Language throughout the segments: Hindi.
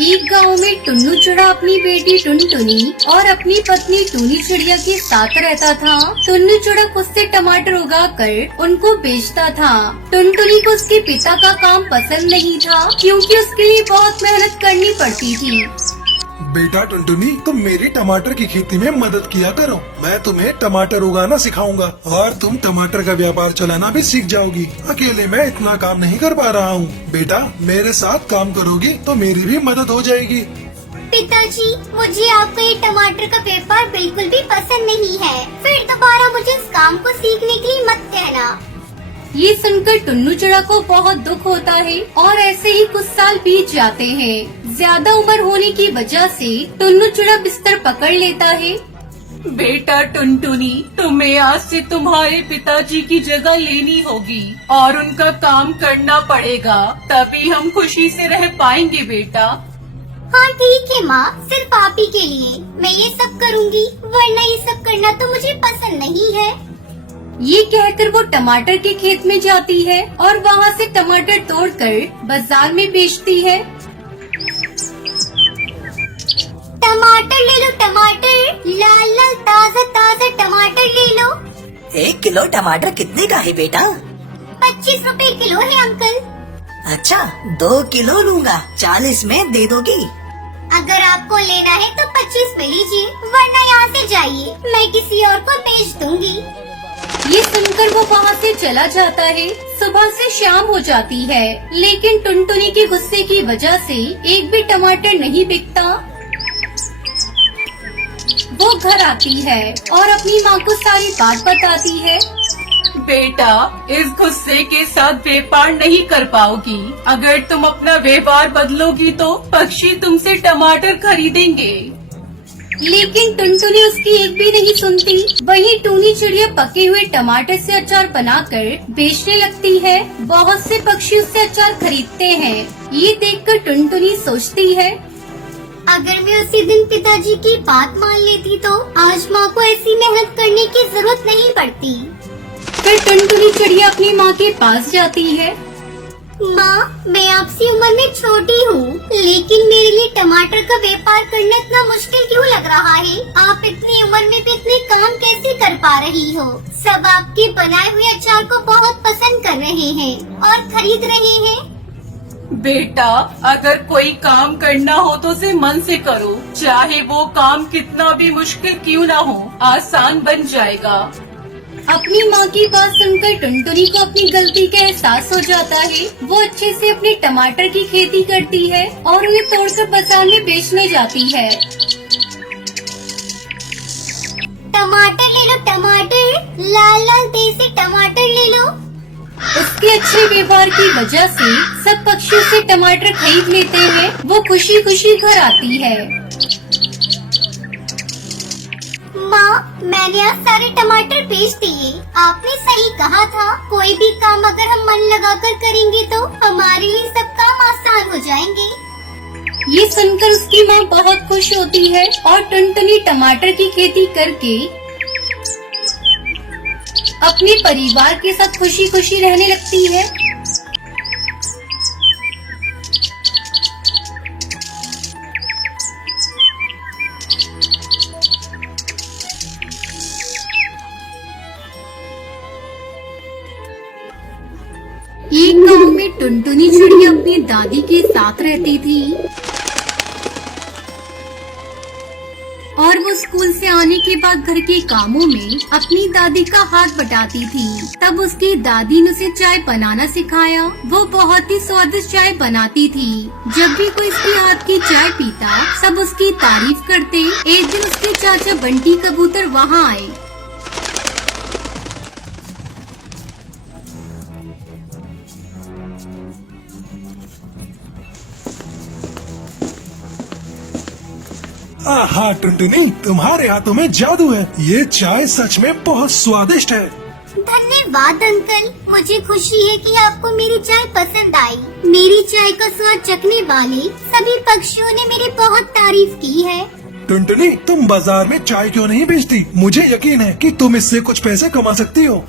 एक गांव में टुन्नू चिड़ा अपनी बेटी टुनटुनी और अपनी पत्नी टूनी चिड़िया के साथ रहता था। टुन्नू चिड़ा खुद से टमाटर उगाकर उनको बेचता था। टुनटुनी को उसके पिता का काम पसंद नहीं था, क्योंकि उसके लिए बहुत मेहनत करनी पड़ती थी। बेटा टुनटुनी, तुम मेरी टमाटर की खेती में मदद किया करो। मैं तुम्हें टमाटर उगाना सिखाऊंगा और तुम टमाटर का व्यापार चलाना भी सीख जाओगी। अकेले मैं इतना काम नहीं कर पा रहा हूँ। बेटा, मेरे साथ काम करोगी तो मेरी भी मदद हो जाएगी। पिताजी, मुझे आपका ये टमाटर का व्यापार बिल्कुल भी पसंद नहीं है। फिर दोबारा मुझे इस काम को सीखने के लिए मत कहना। ये सुनकर टुन्नू चिड़ा को बहुत दुख होता है और ऐसे ही कुछ साल बीत जाते हैं। ज्यादा उम्र होने की वजह से टुन्नू चिड़ा बिस्तर पकड़ लेता है। बेटा टुनटुनी, तुम्हें आज से तुम्हारे पिताजी की जगह लेनी होगी और उनका काम करना पड़ेगा, तभी हम खुशी से रह पाएंगे बेटा। हाँ ठीक है माँ, सिर्फ आप ही के लिए मैं ये सब करूँगी, वरना ये सब करना तो मुझे पसंद नहीं है। ये कहकर वो टमाटर के खेत में जाती है और वहाँ से टमाटर तोड़कर बाजार में बेचती है। टमाटर ले लो, टमाटर, लाल लाल ताजा ताजा टमाटर ले लो। 1 किलो टमाटर कितने का है बेटा? 25 रुपए किलो है अंकल। अच्छा, 2 किलो लूँगा, 40 में दे दोगी? अगर आपको लेना है तो 25 में लीजिए, वरना यहाँ से जाइए, मैं किसी और को बेच दूंगी। ये सुनकर वो वहाँ से चला जाता है। सुबह से शाम हो जाती है, लेकिन टुनटुनी के गुस्से की वजह से एक भी टमाटर नहीं बिकता। वो घर आती है और अपनी माँ को सारी बात बताती है। बेटा, इस गुस्से के साथ व्यापार नहीं कर पाओगी। अगर तुम अपना व्यापार बदलोगी तो पक्षी तुमसे टमाटर खरीदेंगे। लेकिन टुनटुनी उसकी एक भी नहीं सुनती। वहीं टूनी चिड़िया पके हुए टमाटर से अचार बनाकर बेचने लगती है। बहुत से पक्षी उससे अचार खरीदते हैं। ये देखकर टुनटुनी सोचती है, अगर मैं उसी दिन पिताजी की बात मान लेती तो आज माँ को ऐसी मेहनत करने की जरूरत नहीं पड़ती। फिर टुनटुनी चिड़िया अपनी माँ के पास जाती है। माँ, मैं आपसी उम्र में छोटी हूँ, लेकिन मेरे लिए टमाटर का व्यापार करना इतना मुश्किल क्यों लग रहा है? आप इतनी उम्र में भी इतने काम कैसे कर पा रही हो? सब आपके बनाए हुए अचार को बहुत पसंद कर रहे हैं और खरीद रहे हैं। बेटा, अगर कोई काम करना हो तो उसे मन से करो, चाहे वो काम कितना भी मुश्किल क्यों ना हो, आसान बन जाएगा। अपनी माँ की बात सुनकर टुनटुनी को अपनी गलती का एहसास हो जाता है। वो अच्छे से अपने टमाटर की खेती करती है और उन्हें तोड़कर बाजार में बेचने जाती है। टमाटर ले लो, टमाटर, लाल लाल देसी टमाटर ले लो। उसके अच्छे व्यवहार की वजह से सब पक्षी उससे टमाटर खरीद लेते हैं। वो खुशी खुशी घर आती है। माँ, मैंने आज सारे टमाटर बेच दिए। आपने सही कहा था, कोई भी काम अगर हम मन लगाकर करेंगे तो हमारे लिए सब काम आसान हो जाएंगे। ये सुनकर उसकी माँ बहुत खुश होती है और टुनटुनी टमाटर की खेती करके अपने परिवार के साथ खुशी खुशी रहने लगती है। एक गांव में टुनटुनी चिड़िया अपनी दादी के साथ रहती थी और वो स्कूल से आने के बाद घर के कामों में अपनी दादी का हाथ बटाती थी। तब उसकी दादी ने उसे चाय बनाना सिखाया। वो बहुत ही स्वादिष्ट चाय बनाती थी। जब भी कोई उसके हाथ की चाय पीता, सब उसकी तारीफ करते। एक दिन उसके चाचा बंटी कबूतर वहाँ आए। आहा टुनटुनी, तुम्हारे हाथों में जादू है। ये चाय सच में बहुत स्वादिष्ट है। धन्यवाद अंकल, मुझे खुशी है कि आपको मेरी चाय पसंद आई। मेरी चाय का स्वाद चखने वाले सभी पक्षियों ने मेरी बहुत तारीफ की है। टुनटुनी, तुम बाजार में चाय क्यों नहीं बेचती? मुझे यकीन है कि तुम इससे कुछ पैसे कमा सकती हो।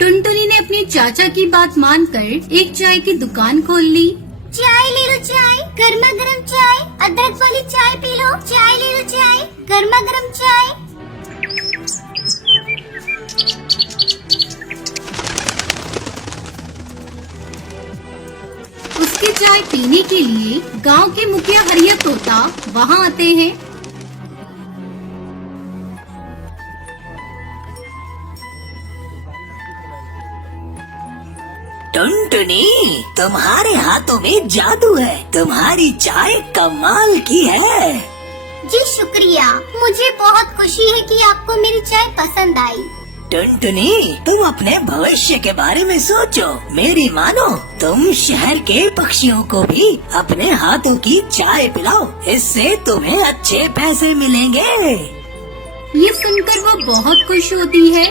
टुनटुनी ने अपनी चाचा की बात मानकर एक चाय की दुकान खोल ली। चाय ले लो चाय, गर्मा गर्म चाय, अदरक वाली चाय पी लो। चाय ले लो चाय, गर्मा गर्म चाय। उसके चाय पीने के लिए गांव के मुखिया हरिया तोता वहां आते हैं। टुनटुनी, तुम्हारे हाथों में जादू है, तुम्हारी चाय कमाल की है। जी शुक्रिया, मुझे बहुत खुशी है कि आपको मेरी चाय पसंद आई। टुनटुनी, तुम अपने भविष्य के बारे में सोचो। मेरी मानो, तुम शहर के पक्षियों को भी अपने हाथों की चाय पिलाओ, इससे तुम्हें अच्छे पैसे मिलेंगे। ये सुनकर वो बहुत खुश होती है।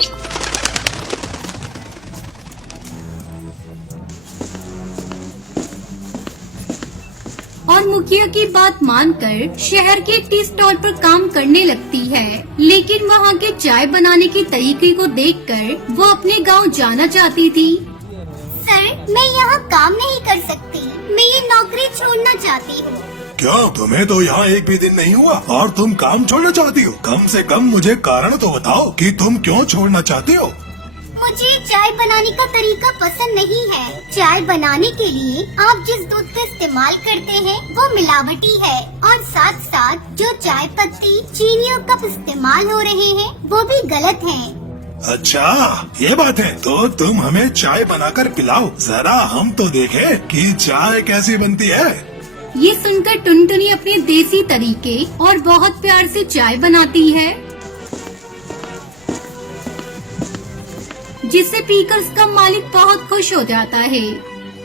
और मुखिया की बात मानकर शहर के टी स्टॉल पर काम करने लगती है। लेकिन वहाँ के चाय बनाने के तरीके को देखकर वो अपने गांव जाना चाहती थी। सर, मैं यहाँ काम नहीं कर सकती, मैं ये नौकरी छोड़ना चाहती हूँ। क्यों, तुम्हें तो यहाँ एक भी दिन नहीं हुआ और तुम काम छोड़ना चाहती हो? कम से कम मुझे कारण तो बताओ कि तुम क्यों छोड़ना चाहती हो? मुझे चाय बनाने का तरीका पसंद नहीं है। चाय बनाने के लिए आप जिस दूध का इस्तेमाल करते हैं वो मिलावटी है, और साथ साथ जो चाय पत्ती, चीनी और कप इस्तेमाल हो रहे हैं वो भी गलत हैं। अच्छा, ये बात है। तो तुम हमें चाय बनाकर पिलाओ, जरा हम तो देखें कि चाय कैसी बनती है। ये सुनकर टुनटुनी अपने देसी तरीके और बहुत प्यार से चाय बनाती है, जिसे पीकर उसका मालिक बहुत खुश हो जाता है।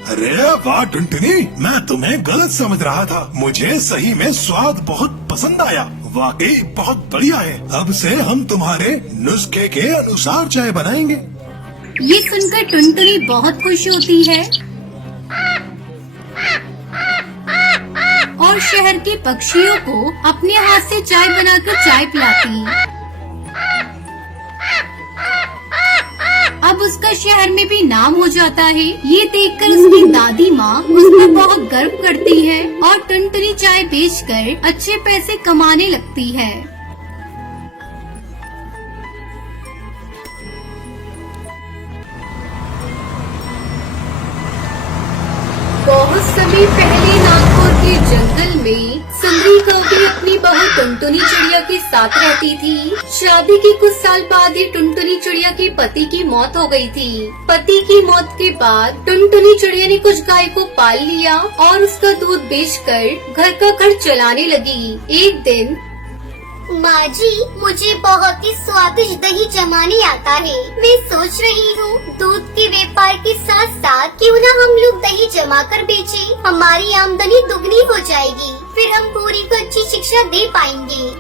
अरे वाह टुनटुनी, मैं तुम्हें गलत समझ रहा था। मुझे सही में स्वाद बहुत पसंद आया, वाकई बहुत बढ़िया है। अब से हम तुम्हारे नुस्खे के अनुसार चाय बनाएंगे। ये सुनकर टुनटुनी बहुत खुश होती है और शहर के पक्षियों को अपने हाथ से चाय बनाकर चाय पिलाती। अब उसका शहर में भी नाम हो जाता है। ये देखकर उसकी दादी माँ उस पर बहुत गर्व करती है और टुनटुनी चाय बेचकर अच्छे पैसे कमाने लगती है। बहुत समय पहले नागपुर के जंगल में सुंदरी कौवी अपनी बहू टुनटुनी चिड़िया के साथ रहती थी। शादी के कुछ साल बाद ही टुनटुनी चिड़िया के पति की मौत हो गई थी। पति की मौत के बाद टुनटुनी चिड़िया ने कुछ गाय को पाल लिया और उसका दूध बेचकर घर का खर्च चलाने लगी। एक दिन, माँ जी, मुझे बहुत ही स्वादिष्ट दही जमाने आता है। मैं सोच रही हूँ दूध के व्यापार के साथ साथ क्यों न हम लोग दही जमा कर बेचें, हमारी आमदनी दुगनी हो जाएगी, फिर हम पूरी को अच्छी शिक्षा दे पाएंगे।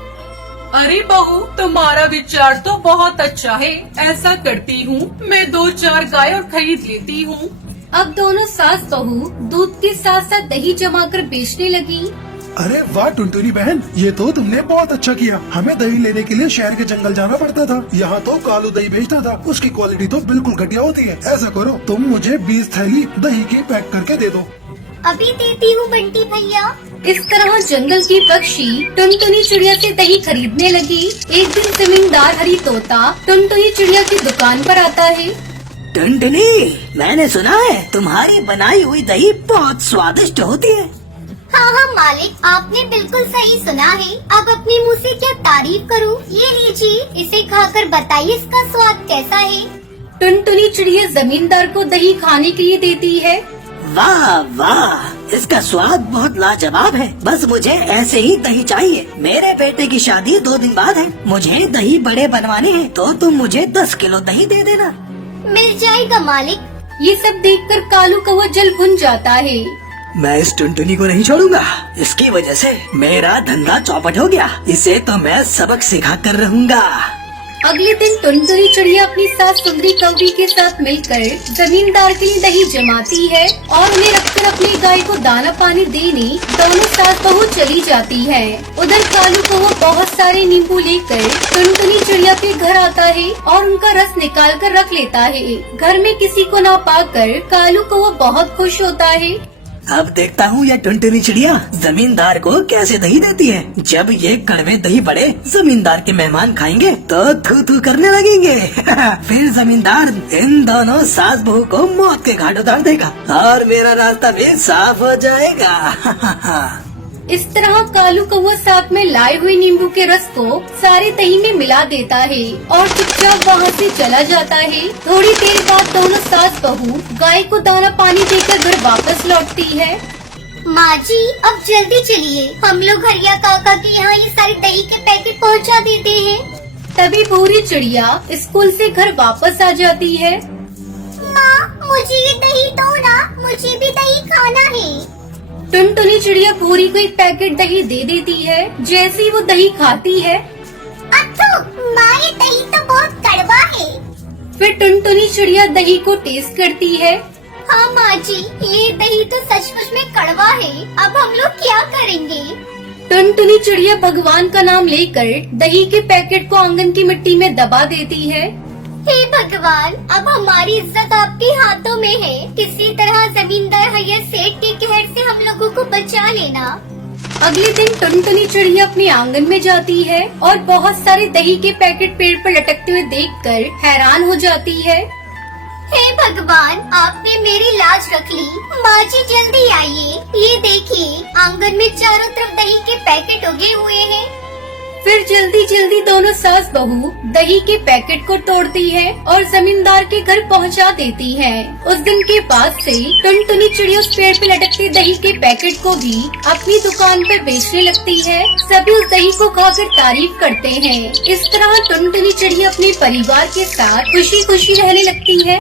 अरे बहू, तुम्हारा विचार तो बहुत अच्छा है। ऐसा करती हूँ, मैं 2-4 गाय और खरीद लेती हूँ। अब दोनों सास बहू दूध के साथ साथ दही जमाकर बेचने लगी। अरे वाह टुनटुनी बहन, ये तो तुमने बहुत अच्छा किया। हमें दही लेने के लिए शहर के जंगल जाना पड़ता था। यहाँ तो कालू दही बेचता था, उसकी क्वालिटी तो बिल्कुल घटिया होती है। ऐसा करो, तुम मुझे 20 थैली दही की पैक करके दे दो। अभी देती हूँ बंटी भैया। इस तरह जंगल की पक्षी टुनटुनी चिड़िया से दही खरीदने लगी। एक दिन जमींदार हरी तोता टुनटुनी चिड़िया की दुकान पर आता है। टुनटुनी, मैंने सुना है तुम्हारी बनाई हुई दही बहुत स्वादिष्ट होती है। हाँ हाँ मालिक, आपने बिल्कुल सही सुना है। अब अपने मुंह से क्या तारीफ करूँ। ये लीजिए, इसे खाकर बताइए इसका स्वाद कैसा है। टुनटुनी चिड़िया जमींदार को दही खाने के लिए देती है। वाह वाह, इसका स्वाद बहुत लाजवाब है। बस मुझे ऐसे ही दही चाहिए। मेरे बेटे की शादी 2 दिन बाद है, मुझे दही बड़े बनवाने हैं, तो तुम मुझे 10 किलो दही दे देना। मिल जाएगा मालिक। ये सब देखकर कालू कौवा जल भुन जाता है। मैं इस टुनटुनी को नहीं छोड़ूंगा। इसकी वजह से मेरा धंधा चौपट हो गया। इसे तो मैं सबक सिखा कर रहूँगा। अगले दिन टुनटुनी चिड़िया अपनी सास सुंदरी कौवी के साथ मिलकर जमींदार के लिए दही जमाती है और उन्हें रखकर अपनी गाय को दाना पानी देने दोनों सास बहू चली जाती है। उधर कालू कौवा बहुत सारे नींबू लेकर टुनटुनी चिड़िया के घर आता है और उनका रस निकाल कर रख लेता है। घर में किसी को ना पाकर कालू कौवा बहुत खुश होता है। अब देखता हूँ यह टुनटुनी चिड़िया जमींदार को कैसे दही देती है। जब ये कड़वे दही बड़े जमींदार के मेहमान खाएंगे तो थू थू करने लगेंगे। फिर जमींदार इन दोनों सास बहू को मौत के घाट उतार देगा और मेरा रास्ता भी साफ हो जाएगा। इस तरह कालू कौवा साथ में लाए हुए नींबू के रस को सारे दही में मिला देता है और चुपचाप वहाँ से चला जाता है। थोड़ी देर बाद दोनों सास बहू गाय को दाना पानी देकर घर वापस लौटती है। माँ जी अब जल्दी चलिए, हम लोग हरिया काका के यहाँ ये सारे दही के पैकेट पहुँचा देते हैं। तभी भूरी चिड़िया स्कूल से घर वापस आ जाती है। माँ मुझे ये दही दो ना, मुझे भी दही खाना है। टुनटुनी चिड़िया भूरी को एक पैकेट दही दे देती है। जैसे ही वो दही खाती है अत्तू माँ ये दही तो बहुत कड़वा है। फिर टुनटुनी चिड़िया दही को टेस्ट करती है। हाँ माँ जी ये दही तो सचमुच में कड़वा है, अब हम लोग क्या करेंगे। टुनटुनी चिड़िया भगवान का नाम लेकर दही के पैकेट को आंगन की मिट्टी में दबा देती है। हे भगवान अब हमारी इज्जत आपके हाथों में है, किसी तरह जमींदार हैया सेठ के कहर से हम लोगों को बचा लेना। अगले दिन टुनटुनी चिड़िया अपने आंगन में जाती है और बहुत सारे दही के पैकेट पेड़ पर लटकते हुए देखकर हैरान हो जाती है। हे भगवान आपने मेरी लाज रख ली। माँ जी जल्दी आइए, ये देखिए आंगन में चारों तरफ दही के पैकेट उगे हुए हैं। फिर जल्दी जल्दी दोनों सास बहू दही के पैकेट को तोड़ती है और जमींदार के घर पहुंचा देती है। उस दिन के बाद से टुनटुनी चिड़िया उस पेड़ पे लटकते दही के पैकेट को भी अपनी दुकान पर बेचने लगती है। सभी उस दही को खाकर तारीफ करते हैं। इस तरह टुनटुनी चिड़िया अपने परिवार के साथ खुशी खुशी रहने लगती है।